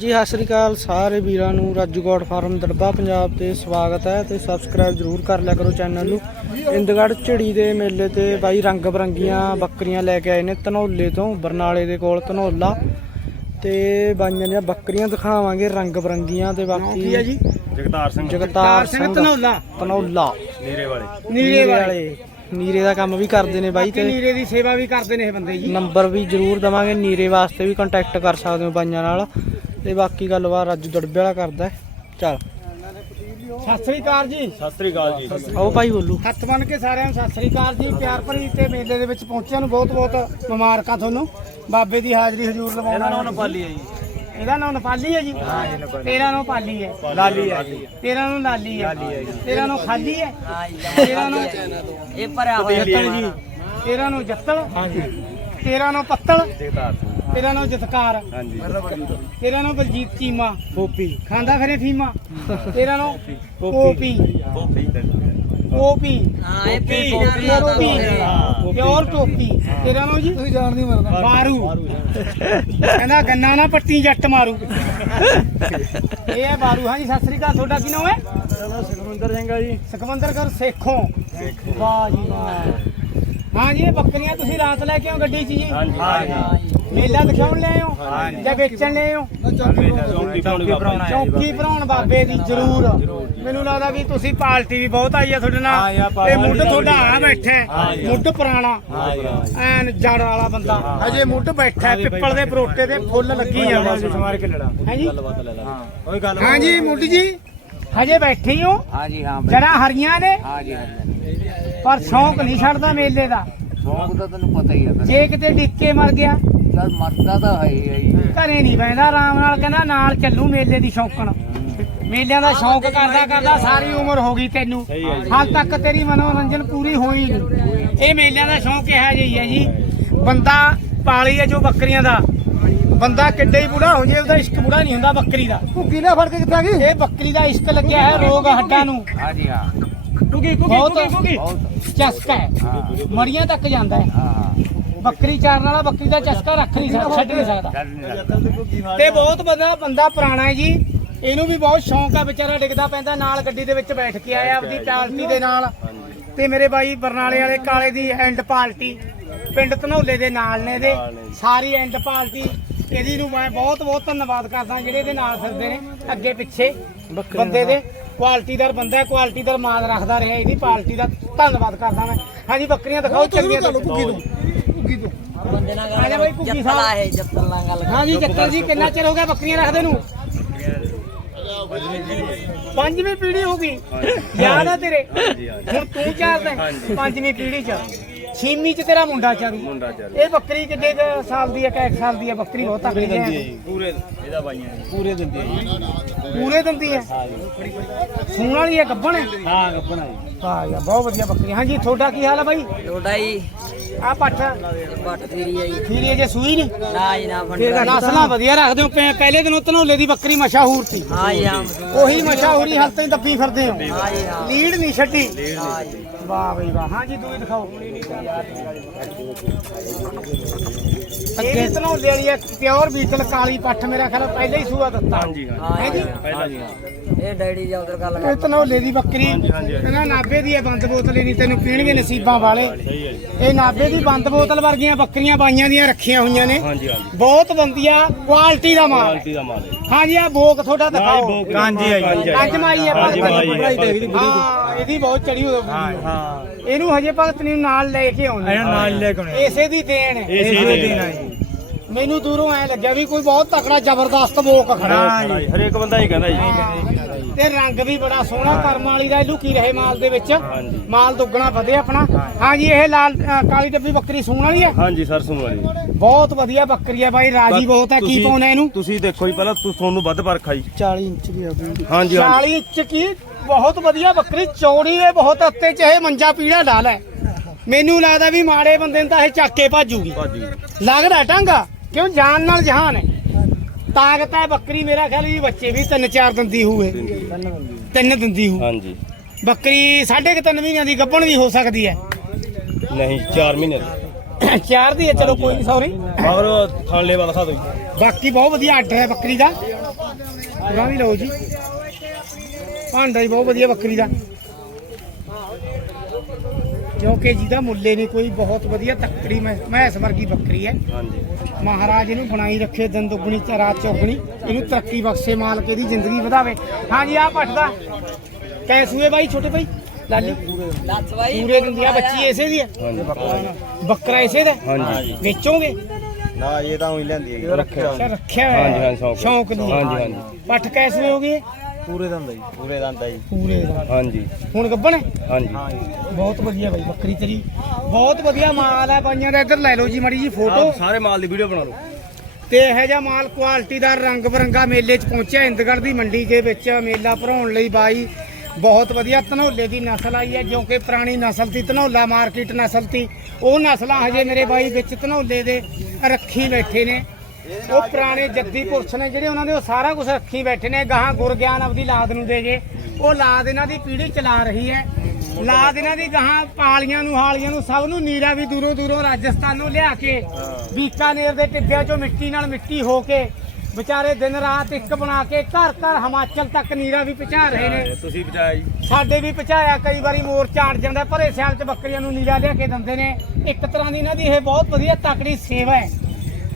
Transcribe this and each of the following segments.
ਜੀ ਸਤਿ ਸ੍ਰੀ ਅਕਾਲ ਸਾਰੇ ਵੀਰਾਂ ਨੂੰ। ਰਾਜੂਗੌਡ ਫਾਰਮ ਦੜਬਾ ਪੰਜਾਬ ਤੇ ਸਵਾਗਤ ਹੈ ਤੇ ਸਬਸਕ੍ਰਾਈਬ ਜਰੂਰ ਕਰ ਲਿਆ ਕਰੋ ਚੈਨਲ ਨੂੰ। ਇੰਦਗੜ੍ਹ ਝੜੀ ਦੇ ਮੇਲੇ ਤੇ ਬਾਈ ਰੰਗ ਬਰੰਗੀਆਂ ਬੱਕਰੀਆਂ ਲੈ ਕੇ ਆਏ ਨੇ ਧਨੌਲੇ ਤੋਂ ਬਰਨਾਲੇ ਦੇ ਕੋਲ ਧਨੌਲਾ। ਤੇ ਬਾਈਆਂ ਦੀਆਂ ਬੱਕਰੀਆਂ ਦਿਖਾਵਾਂਗੇ ਰੰਗ ਬਰੰਗੀਆਂ ਤੇ ਬਾਕੀ ਜੀ? ਜਗਤਾਰ ਸਿੰਘ। ਜਗਤਾਰ ਸਿੰਘ ਧਨੌਲਾ। ਧਨੌਲਾ। ਨੀਰੇ ਵਾਲੇ। ਨੀਰੇ ਵਾਲੇ। ਨੀਰੇ ਦਾ ਕੰਮ ਵੀ ਕਰਦੇ ਨੇ ਬਾਈ ਤੇ। ਨੀਰੇ ਦੀ ਸੇਵਾ ਵੀ ਕਰਦੇ ਨੇ ਇਹ ਬੰਦੇ ਜੀ। ਨੰਬਰ ਵੀ ਜਰੂਰ ਦਵਾਂਗੇ ਨੀਰੇ ਵਾਸਤੇ ਵੀ ਕੰਟੈਕਟ ਕਰ ਸਕਦੇ ਹੋ ਬਾਈਆਂ ਨਾਲ। ਤੇ ਬਾਕੀ ਗੱਲਬਾਤ ਰਾਜੂ ਦੜਬੇ ਵਾਲਾ ਕਰਦਾ। ਚੱਲ। ਸਤਿ ਸ੍ਰੀ ਅਕਾਲ ਜੀ। ਸਤਿ ਸ੍ਰੀ ਅਕਾਲ ਜੀ। ਆਓ ਭਾਈ ਬੋਲੂ। ਹੱਥ ਬੰਨ ਕੇ ਸਾਰਿਆਂ ਨੂੰ ਸਤਿ ਸ੍ਰੀ ਅਕਾਲ ਜੀ। ਪਿਆਰ ਭਰੀ ਤੇ ਮੇਲੇ ਦੇ ਵਿੱਚ ਪਹੁੰਚਿਆ ਨੂੰ ਬਹੁਤ ਬਹੁਤ ਮੁਬਾਰਕਾਂ ਤੁਹਾਨੂੰ। ਬਾਬੇ ਦੀ ਹਾਜ਼ਰੀ ਹਜ਼ੂਰ ਲਵਾਉਣਾ ਹੈ ਜੀ। ਇਹਦਾ ਨਾਮ ਨੇਪਾਲੀ ਹੈ ਜੀ? ਤੇਰਾ ਨਾਮ ਪਾਲੀ ਹੈ। ਲਾਲੀ ਹੈ ਜੀ। ਤੇਰਾ ਨਾਮ ਲਾਲੀ ਹੈ। ਤੇਰਾ ਨਾਮ ਖਾਲੀ ਹੈ। ਤੇਰਾ ਨਾਮ ਇਹ ਭਰਿਆ ਹੋਇਆ ਜੱਤਲ ਜੀ ਤੇਰਾ ਨਾਮ ਜੱਤਲ। ਤੇਰਾ ਨਾਮ ਪੱਤਲ ਜਗਤਾਰ ਸਿੰਘ। ਤੇਰਾ ਨਾਮ ਜਤਕਾਰ ਹਾਂਜੀ। ਤੇਰਾ ਨਾਮ ਬਲਜੀਤ ਚੀਮਾ। ਗੋਪੀ ਖਾਂਦਾ ਫਿਰੇ ਫੀਮਾ। ਤੇਰਾ ਨਾਮ ਕੋਪੀ ਬੋਪੀ ਕੋਪੀ ਹਾਂ ਇਹ ਪੀ ਟੋਪੀ ਪਿਓਰ ਟੋਪੀ ਤੇਰਾ ਨਾਮ ਜੀ? ਤੁਸੀਂ ਜਾਣ ਨਹੀਂ ਮਰਦਾ ਮਾਰੂ ਕਹਿੰਦਾ ਗੰਨਾ ਨਾ ਪੱਟੀ ਜੱਟ ਮਾਰੂ। ਇਹ ਹੈ ਬਾਰੂ। ਹਾਂ ਜੀ ਸਤਿ ਸ੍ਰੀ ਅਕਾਲ। ਤੁਹਾਡਾ ਕੀ ਨਾਮ ਹੈ? ਸੁਖਮੰਦਰ ਸਿੰਘ ਆ ਜੀ। ਸੁਖਮੰਦਰ ਕਰ ਸੇਖੋਂ। ਵਾਹ ਜੀ ਵਾਹ। ਹਾਂ ਜੀ ਇਹ ਬੱਕਰੀਆਂ ਤੁਸੀਂ ਰਾਤ ਲੈ ਕੇ ਆਓ ਗੱਡੀ 'ਚ ਜੀ। ਮੇਲਾ ਦਿਖਾਉਣ ਲੈ ਆਓ ਜਾਂ ਵੇਚਣ ਲੈ ਆਓ? ਚੌਂਕੀ ਭਰਾਉਣ ਬਾਬੇ ਦੀ ਜ਼ਰੂਰ। ਮੈਨੂੰ ਲੱਗਦਾ ਵੀ ਤੁਸੀਂ ਪਾਰਟੀ ਵੀ ਬਹੁਤ ਆਈ ਆ ਤੁਹਾਡੇ ਨਾਲ। ਇਹ ਮੁੱਢ ਤੁਹਾਡਾ ਆ ਬੈਠਾ। ਮੁੱਢ ਪੁਰਾਣਾ। ਐਨ ਜੜ ਵਾਲਾ ਬੰਦਾ। ਹਜੇ ਮੁੱਢ ਬੈਠਾ ਪਿੱਪਲ ਦੇ ਬਰੋਟੇ ਦੇ ਫੁੱਲ ਲੱਗੀ ਜਾਂਦੇ ਮਾਰ ਕੇ ਲੜਾ ਹੈ ਜੀ ਕੋਈ ਗੱਲ ਹਾਂ ਜੀ ਮੁੱਢ ਜੀ। ਹਜੇ ਬੈਠੇ ਹੀ। ਹੋ ਹਾਂ ਜੀ ਹਾਂ ਜੜਾ ਹਰੀਆਂ ਨੇ। ਹਾਂ ਜੀ ਹਾਂ ਪਰ ਸ਼ੌਂਕ ਨਹੀਂ ਛੱਡਦਾ ਮੇਲੇ ਦਾ। ਸ਼ੌਂਕ ਤਾਂ ਤੈਨੂੰ ਪਤਾ ਹੀ ਹੈ ਫਿਰ। ਜੇ ਕਿਤੇ ਡਿੱਕੇ ਮਰ ਗਿਆ। ਚੱਲ ਮਰਦਾ ਤਾਂ ਹੈ ਹੀ ਹੈ ਜੀ। ਘਰੇ ਨਹੀਂ ਬੈਂਦਾ ਆਰਾਮ ਨਾਲ ਕਹਿੰਦਾ ਨਾਲ ਚੱਲੂ ਮੇਲੇ ਦੀ ਸ਼ੌਂਕਣ। ਮੇਲਿਆਂ ਦਾ ਸ਼ੌਂਕ ਕਰਦਾ ਕਰਦਾ ਸਾਰੀ ਉਮਰ ਹੋ ਗਈ ਤੈਨੂੰ। ਹਾਲ ਤੱਕ ਤੇਰੀ ਮਨੋਰੰਜਨ ਪੂਰੀ ਹੋਈ ਨਹੀਂ। ਇਹ ਮੇਲਿਆਂ ਦਾ ਸ਼ੌਂਕ ਇਹੋ ਜਿਹਾ ਹੀ ਹੈ ਜੀ। ਬੰਦਾ ਪਾਲੀ ਹੈ ਜੋ ਬੱਕਰੀਆਂ ਦਾ। ਬੰਦਾ ਕਿੱਡੇ ਹੀ ਬੁੜਾ ਹੋ ਜੇ ਉਹਦਾ ਇਸ਼ਕ ਬੁੜਾ ਨਹੀਂ ਹੁੰਦਾ ਬੱਕਰੀ ਦਾ। ਭੁੱਕੀ ਨਾ ਫੜ ਕੇ ਕਿੱਥੇ ਆ ਗਈ? ਇਹ ਬੱਕਰੀ ਦਾ ਇਸ਼ਕ ਲੱਗਿਆ ਹੈ ਰੋਗ ਹੱਡਾਂ ਨੂੰ। ਹਾਂ। ਜੀ ਹਾਂ ਕੁਕੀ ਕੁਕੀ ਬਹੁਤ। ਚਸਕਾ ਹੈ। ਮਰੀਆਂ ਤੱਕ ਜਾਂਦਾ ਹੈ। ਹਾਂ ਬੱਕਰੀ ਚਾਰਨ ਵਾਲਾ ਬੱਕਰੀ ਦਾ ਚਸਕਾ ਰੱਖ ਨਹੀਂ ਸਕਦਾ ਛੱਡ ਨਹੀਂ ਸਕਦਾ। ਤੇ ਬਹੁਤ ਬੰਦਾ ਬੰਦਾ ਪੁਰਾਣਾ ਹੈ ਜੀ। ਇਹਨੂੰ ਵੀ ਬਹੁਤ ਸ਼ੌਂਕ ਆ ਵਿਚਾਰਾ ਡਿੱਗਦਾ ਪੈਂਦਾ ਨਾਲ ਗੱਡੀ ਦੇ ਵਿੱਚ ਬੈਠ ਕੇ ਆਇਆ ਆਪਦੀ ਪਾਰਟੀ ਦੇ ਨਾਲ। ਤੇ ਮੇਰੇ ਬਾਈ ਬਰਨਾਲੇ ਵਾਲੇ ਕਾਲੇ ਦੀ ਐਂਡ ਪਾਰਟੀ ਪਿੰਡ ਧਨੌਲੇ ਦੇ ਨਾਲ ਨੇ ਇਹਦੇ। ਸਾਰੀ ਐਂਡ ਪਾਰਟੀ ਇਹਦੀ ਨੂੰ ਮੈਂ ਬਹੁਤ ਬਹੁਤ ਧੰਨਵਾਦ ਕਰਦਾ ਜਿਹੜੇ ਇਹਦੇ ਨਾਲ ਫਿਰਦੇ ਨੇ ਅੱਗੇ ਪਿੱਛੇ ਬੰਦੇ ਦੇ। ਕੁਆਲਿਟੀਦਾਰ ਬੰਦਾ ਹੈ ਕੁਆਲਿਟੀਦਾਰ ਮਾਲ ਰੱਖਦਾ ਰਿਹਾ ਇਹਦੀ ਪਾਰਟੀ ਦਾ ਧੰਨਵਾਦ ਕਰਦਾ ਮੈਂ। ਹਾਂਜੀ ਬੱਕਰੀਆਂ ਦਿਖਾਓ ਚੰਗੀਆਂ ਤੋਂ ਘੁੱਗੀ ਤੋਂ ਬੰਦੇ ਨਾਲ ਜਾ ਬਾਈ ਭੁੱਗੀ ਜੱਤਲਾ ਸਾਹਿਬ ਹੈ ਜੱਤਲ ਨਾਲ ਗੱਲ ਹਾਂ ਜੀ ਜੱਤਰ ਜੀ ਕਿੰਨਾ ਚਿਰ ਹੋ ਗਿਆ ਬੱਕਰੀਆਂ ਰੱਖਦੇ ਨੂੰ? ਪੰਜਵੀਂ ਪੀੜ੍ਹੀ ਹੋ ਗਈ। ਯਾਦ ਆ ਤੇਰੇ? ਹੁਣ ਤੂੰ ਚਾਰਦਾ ਪੰਜਵੀਂ ਪੀੜ੍ਹੀ ਚ। ਛੇਵੀਂ ਚ ਤੇਰਾ ਮੁੰਡਾ ਚਾਰੂ ਮੁੰਡਾ ਇਹ ਬੱਕਰੀ ਕਿੱਡੇ ਕੁ ਸਾਲ ਦੀ ਹੈ ਕਿ ਸਾਲ ਦੀ ਹੈ ਬੱਕਰੀ ਬਹੁਤ ਤਕੜੀ ਹੈ। ਪੂਰੇ ਇਹਦਾ ਬਾਈਆਂ ਪੂਰੇ ਦਿੰਦੇ ਪੂਰੇ ਦਿੰਦੀ ਹੈ? ਸੂਣ ਵਾਲੀ ਹੈ ਗੱਬਣ ਹੈ? ਹਾਂ ਗੱਪਣਾ ਜੀ। ਵਾਹ ਯਾਰ ਬਹੁਤ ਵਧੀਆ ਬੱਕਰੀ। ਹਾਂਜੀ ਤੁਹਾਡਾ ਕੀ ਹਾਲ ਹੈ ਬਾਈ? ਲੋਡਾ ਜੀ? ਆ ਪੱਠ ਪੱਟ ਹੈ ਜੀ। ਖੀਰੀ ਅਜੇ ਸੂਈ ਨਹੀਂ? ਨਾ ਜੀ ਨਾ ਫੰਡਾ ਨਸਲਾਂ ਵਧੀਆ ਰੱਖਦੇ ਹੋ ਪਹਿ- ਪਹਿਲੇ ਦਿਨੋਂ ਧਨੌਲੇ ਦੀ ਬੱਕਰੀ ਮਸ਼ਹੂਰ ਸੀ। ਹਾਂ ਜੀ ਹਾਂ। ਉਹੀ ਮਸ਼ਹੂਰੀ ਹਾਲ ਤਾਈਂ ਦੱਬੀ ਫਿਰਦੇ ਹੋ। ਹਾਂ ਜੀ ਹਾਂ। ਲੀਡ ਨਹੀਂ ਛੱਡੀ। ਹਾਂ ਜੀ। ਵਾਹ ਬਈ ਵਾਹ। ਹਾਂ ਜੀ ਦੂਈ ਦਿਖਾਓ। Obrigado. ਅੱਗੇ ਧਨੌਲੇ ਵਾਲੀ ਹੈ ਪਿਓਰ ਬੀਟਲ ਕਾਲੀ ਪੱਠ ਮੇਰਾ ਖਿਆਲ ਪਹਿਲੇ ਹੀ ਸੂਆ ਦਿੱਤਾ। ਹਾਂਜੀ ਹਾਂ ਹਾਂ ਜੀ। ਪਹਿਲਾਂ ਜੀ ਇਹ ਡੈਡੀ ਜੀ ਉਧਰ ਗੱਲ ਇਹ ਧਨੌਲੇ ਦੀ ਬੱਕਰੀ ਇਹਨਾਂ ਨਾਬੇ ਦੀ ਬੰਦ ਬੋਤਲ ਨਹੀਂ ਤੈਨੂੰ ਪੀਣਗੇ ਨਸੀਬਾਂ ਵਾਲੇ। ਇਹ ਨਾਬੇ ਦੀ ਬੰਦ ਬੋਤਲ ਵਰਗੀਆਂ ਬੱਕਰੀਆਂ ਬਾਈਆਂ ਦੀਆਂ ਰੱਖੀਆਂ ਹੋਈਆਂ ਨੇ। ਹਾਂਜੀ ਹਾਂਜੀ। ਬਹੁਤ ਬੰਦੀਆਂ ਕੁਆਲਿਟੀ ਦਾ ਮਾਲ। ਹੈ ਕੁਆਲਿਟੀ ਦਾ ਮਾਲ ਹੈ। ਹਾਂਜੀ ਆ ਬੋਕ ਤੁਹਾਡਾ ਦਿਖਾਓ। ਕਾਂਜੀ ਆਈ ਕੰਜ ਮਾਈ ਹੈ ਹੈ। ਹਾਂ ਇਹਦੀ ਬਹੁਤ ਚੜੀ ਹੋਈ। ਹਾਂ ਹਾਂ। ਇਹਨੂੰ ਹਜੇ ਭਗਤ ਨੂੰ ਨਾਲ ਲੈ ਕੇ ਆਉਣਾ ਨਾਲ ਲੈ ਕੇ ਇਸੇ ਦੀ ਦੇਣ ਹੈ। ਇਸੇ ਦੀ ਦੇਣ ਹੈ ਮੈਨੂੰ ਦੂਰੋਂ ਐ ਲੱਗਿਆ ਵੀ ਕੋਈ ਬਹੁਤ ਤਕੜਾ ਜ਼ਬਰਦਸਤ ਬੋਕ ਖੜਾ ਹਰੇਕ ਬੰਦਾ ਹੀ ਕਹਿੰਦਾ ਜੀ। ਤੇ ਰੰਗ ਵੀ ਬੜਾ ਸੋਹਣਾ ਕਰਮ ਵਾਲੀ ਦਾ ਇਹ ਲੁਕੀ ਰਹੇ ਮਾਲ ਦੇ ਵਿੱਚ। ਹਾਂਜੀ। ਮਾਲ ਦੁੱਗਣਾ ਵਧੇ ਆਪਣਾ। ਹਾਂਜੀ ਇਹ ਲਾਲ ਅ, ਕਾਲੀ ਡੱਬੀ ਬੱਕਰੀ ਸੂਣ ਵਾਲੀ ਹੈ? ਹਾਂਜੀ ਸਰ ਸੁਣੋ ਜੀ ਬਹੁਤ ਵਧੀਆ ਬੱਕਰੀ ਹੈ ਬਾਈ ਰਾਜੀ ਬਹੁਤ ਹੈ। ਕੀ ਤੁਸੀਂ- ਪਾਉਣਾ ਇਹਨੂੰ? ਤੁਸੀਂ ਦੇਖੋ ਜੀ ਪਹਿਲਾਂ ਤੁ- ਤੁਹਾਨੂੰ ਵੱਧ ਪਰਖਾ ਜੀ 40 ਇੰਚ ਦੀ ਆ ਹਾਂਜੀ 40 ਇੰਚ ਕੀ? ਬਹੁਤ ਵਧੀਆ ਬੱਕਰੀ ਚੌੜੀ ਹੈ ਬਹੁਤ ਉੱਤੇ ਚਾਹੇ ਮੰਜਾ ਪੀੜਾ ਢਾਲ ਹੈ। ਮੈਨੂੰ ਲੱਗਦਾ ਵੀ ਮਾੜੇ ਬੰਦੇ ਨੂੰ ਤਾਂ ਇਹ ਚੱਕ ਕੇ ਭਾਜੂਗੀ। ਭਾਜੀ ਲੱਗਦਾ ਟਾਂਗਾ ਕਿਉਂ ਜਾਨ ਨਾਲ ਜਹਾਨ ਹੈ? ਤਾਕਤ ਹੈ ਬੱਕਰੀ ਮੇਰਾ ਖਿਆਲ ਵੀ ਬੱਚੇ ਵੀ ਤਿੰਨ ਚਾਰ ਦੰਦੀ ਹੋਏ ਤਿੰਨ ਦੰਦੀ ਹੋ ਹਾਂਜੀ। ਬੱਕਰੀ ਸਾਢੇ ਕੁ ਤਿੰਨ ਮਹੀਨਿਆਂ ਦੀ ਗੱਭਣ ਵੀ ਹੋ ਸਕਦੀ ਹੈ। ਨਹੀਂ 4 ਮਹੀਨੇ ਦੀ। ਚਾਰ ਦੀ ਹੈ ਚਲੋ ਕੋਈ ਨਹੀਂ ਸੌਰੀ ਮਗਰ ਥਾਲੇ ਵਾਲਾ ਖਾ ਦੋ ਬਾਕੀ ਬਹੁਤ ਵਧੀਆ ਆਰਡਰ ਹੈ ਬੱਕਰੀ ਦਾ। ਪੂਰਾ ਵੀ ਲਓ ਜੀ। ਭਾਂਡਾ ਹੀ ਬਹੁਤ ਵਧੀਆ ਬੱਕਰੀ ਦਾ। ਕਿਉਂਕਿ ਜਿਹਦਾ ਮੁੱਲੇ ਨਹੀਂ ਕੋਈ ਬਹੁਤ ਵਧੀਆ ਤੱਕੜੀ ਮੈਸ ਵਰਗੀ ਬੱਕਰੀ ਹੈ। ਹਾਂਜੀ। ਮਹਾਰਾਜ ਇਹਨੂੰ ਬਣਾਈ ਰੱਖੇ ਦਿਨ ਦੁੱਗਣੀ ਤੇ ਰਾਤ ਚੌਗਣੀ ਇਹਨੂੰ ਤਰੱਕੀ ਬਖਸ਼ੇ ਮਾਲਕ ਇਹਦੀ ਜ਼ਿੰਦਗੀ ਵਧਾਵੇ। ਹਾਂਜੀ ਆ ਪੱਟਦਾ ਕੈ ਸੂਏ ਬਾਈ ਛੋਟੇ ਬਾਈ। ਲਾਲੀ। ਪੂਰੇ ਦਿੰਦੀ ਆ ਬੱਚੀ ਇਸੇ ਦੀ ਹੈ। ਹਾਂਜੀ। ਬੱਕਰਾ ਇਸੇ ਦਾ ਹਾਂਜੀ। ਵੇਚੋਗੇ? ਨਾ ਇਹ ਤਾਂ ਉਹੀ ਲੈਂਦੀ ਹੈ ਰੱਖਿਆ। ਰੱਖਿਆ ਹੋਇਆ ਹਾਂਜੀ, ਹੈ। ਹਾਂਜੀ, ਸ਼ੌਂਕ। ਸ਼ੌਂਕ ਦੀ। ਹਾਂਜੀ, ਹਾਂਜੀ। ਪੱਠ ਕੈ ਸੂਏ ਹੋ। ਗਏ ਪੂਰੇ ਦੰਦਾ ਜੀ। ਪੂਰੇ ਦੰਦਾ ਜੀ। ਪੂਰੇ ਦਾ ਹਾਂਜੀ। ਹੁਣ ਗੱਬਣ? ਹੈ ਹਾਂਜੀ। ਬਹੁਤ ਵਧੀਆ ਬਾਈ ਬੱਕਰੀ ਤੇਰੀ। ਬਹੁਤ ਵਧੀਆ ਮਾਲ ਹੈ ਬਾਈਆਂ ਦਾ। ਇੱਧਰ ਲੈ ਲਓ ਜੀ ਮੜੀ ਜੀ ਫੋਟੋ। ਸਾਰੇ ਮਾਲ ਦੀ ਵੀਡੀਓ ਬਣਾ ਲਓ। ਤੇ ਇਹੋ ਜਿਹਾ ਮਾਲ ਕੁਆਲਿਟੀ ਦਾ ਰੰਗ ਬਰੰਗਾ ਮੇਲੇ 'ਚ ਪਹੁੰਚਿਆ। ਇੰਦਗੜ੍ਹ ਦੀ ਮੰਡੀ ਦੇ ਵਿੱਚ ਮੇਲਾ ਭਰਾਉਣ ਲਈ ਬਾਈ। ਬਹੁਤ ਵਧੀਆ ਧਨੌਲੇ ਦੀ ਨਸਲ ਆਈ ਹੈ ਜੋ ਕਿ ਪੁਰਾਣੀ ਨਸਲ ਸੀ। ਧਨੌਲਾ ਮਾਰਕੀਟ ਨਸਲ ਸੀ। ਉਹ ਨਸਲਾਂ ਹਜੇ ਮੇਰੇ ਬਾਈ ਵਿੱਚ ਧਨੌਲੇ ਦੇ ਰੱਖੀ ਬੈਠੇ ਨੇ। ਉਹ ਪੁਰਾਣੇ ਜੱਦੀ ਪੁਰਸ਼ ਨੇ ਜਿਹੜੇ ਉਹਨਾਂ ਦੇ ਉਹ ਸਾਰਾ ਕੁਝ ਰੱਖੀ ਬੈਠੇ ਨੇ। ਗਾਹਾਂ ਗੁਰ ਗਿਆਨ ਆਪਦੀ ਲਾਦ ਨੂੰ ਦੇ ਜੇ। ਉਹ ਲਾਦ ਇਹਨਾਂ ਦੀ ਪੀੜ੍ਹੀ ਚਲਾ ਰਹੀ ਹੈ। ਲਾਦ ਇਹਨਾਂ ਦੀ ਗਾਹਾਂ ਪਾਲੀਆਂ ਨੂੰ ਹਾਲੀਆਂ ਨੂੰ ਸਭ ਨੂੰ ਨੀਰਾ ਵੀ ਦੂਰੋਂ ਦੂਰੋਂ ਰਾਜਸਥਾਨੋਂ ਲਿਆ ਕੇ ਬੀਕਾਨੇਰ ਦੇ ਟਿੱਬਿਆਂ ਚੋਂ ਮਿੱਟੀ ਨਾਲ ਮਿੱਟੀ ਹੋ ਕੇ ਵਿਚਾਰੇ ਦਿਨ ਰਾਤ ਇੱਕ ਬਣਾ ਕੇ ਘਰ ਘਰ ਹਿਮਾਚਲ ਤੱਕ ਨੀਰਾ ਵੀ ਪਹੁੰਚਾ ਰਹੇ ਨੇ। ਤੁਸੀਂ ਬਚਾਇਆ ਜੀ। ਸਾਡੇ ਵੀ ਪਹੁੰਚਾਇਆ ਕਈ ਵਾਰੀ ਮੋਰਚਾ ਅੜ ਜਾਂਦਾ ਭਰੇ ਸਿਆਲ ਚ ਬੱਕਰੀਆਂ ਨੂੰ ਨੀਰਾ ਲਿਆ ਕੇ ਦਿੰਦੇ ਨੇ। ਇੱਕ ਤਰ੍ਹਾਂ ਦੀ ਇਹਨਾਂ ਦੀ ਇਹ ਬਹੁਤ ਵਧੀਆ ਤਕੜੀ ਸੇਵਾ ਹੈ।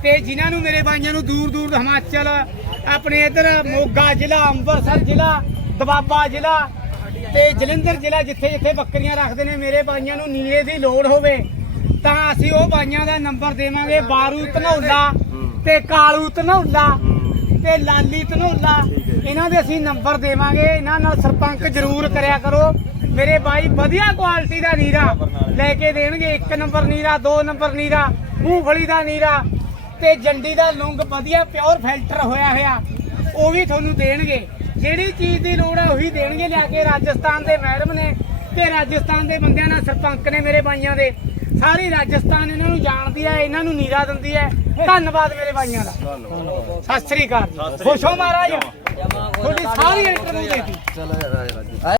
ਤੇ ਜਿਨ੍ਹਾਂ ਨੂੰ ਮੇਰੇ ਬਾਈਆਂ ਨੂੰ ਦੂਰ ਦੂਰ ਹਿਮਾਚਲ, ਆਪਣੇ ਇਧਰ ਮੋਗਾ ਜ਼ਿਲ੍ਹਾ, ਅੰਮ੍ਰਿਤਸਰ ਜ਼ਿਲ੍ਹਾ, ਦਬਾਬਾ ਜ਼ਿਲ੍ਹਾ ਤੇ ਜਲੰਧਰ ਜ਼ਿਲ੍ਹਾ ਜਿੱਥੇ ਜਿੱਥੇ ਬੱਕਰੀਆਂ ਰੱਖਦੇ ਨੇ, ਮੇਰੇ ਬਾਈਆਂ ਨੂੰ ਨੀਰੇ ਦੀ ਲੋੜ ਹੋਵੇ, ਤਾਂ ਅਸੀਂ ਉਹ ਬਾਈਆਂ ਦਾ ਨੰਬਰ ਦੇਵਾਂਗੇ, ਬਾਰੂ ਧਨੌਲਾ ਤੇ ਕਾਲੂ ਧਨੌਲਾ ਤੇ ਲਾਲੀ ਧਨੌਲਾ। ਇਹਨਾਂ ਦੇ ਅਸੀਂ ਨੰਬਰ ਦੇਵਾਂਗੇ, ਇਹਨਾਂ ਨਾਲ ਸਰਪੰਚ ਜ਼ਰੂਰ ਕਰਿਆ ਕਰੋ। ਮੇਰੇ ਬਾਈ ਵਧੀਆ ਕੁਆਲਿਟੀ ਦਾ ਨੀਰਾ ਲੈ ਕੇ ਦੇਣਗੇ, ਇੱਕ ਨੰਬਰ ਨੀਰਾ, ਦੋ ਨੰਬਰ ਨੀਰਾ, ਮੂੰਗਫਲੀ ਦਾ ਨੀਰਾ ਤੇ ਜੰਡੀ ਦਾ ਲੁੰਗ ਵਧੀਆ ਪਿਓਰ ਫਿਲਟਰ ਹੋਇਆ ਹੋਇਆ ਉਹ ਵੀ ਤੁਹਾਨੂੰ ਦੇਣਗੇ। ਜਿਹੜੀ ਚੀਜ਼ ਦੀ ਲੋੜ ਹੈ ਉਹੀ ਦੇਣਗੇ ਲਿਆ ਕੇ ਰਾਜਸਥਾਨ ਦੇ ਮੈਡਮ ਨੇ ਤੇ ਰਾਜਸਥਾਨ ਦੇ ਬੰਦਿਆਂ ਨਾਲ ਸਰਪੰਚ ਨੇ ਮੇਰੇ ਬਾਈਆਂ ਦੇ। ਸਾਰੀ ਰਾਜਸਥਾਨ ਇਹਨਾਂ ਨੂੰ ਜਾਣਦੀ ਹੈ ਇਹਨਾਂ ਨੂੰ ਨੀਰਾ ਦਿੰਦੀ ਹੈ ਧੰਨਵਾਦ ਮੇਰੇ ਬਾਈਆਂ ਦਾ। ਸਤਿ ਸ੍ਰੀ ਅਕਾਲ ਖੁਸ਼ ਹੋ ਮਹਾਰਾਜ। ਤੁਹਾਡੀ ਸਾਰੀ ਇੰਟਰਵਿਊ ਦੇਤੀ।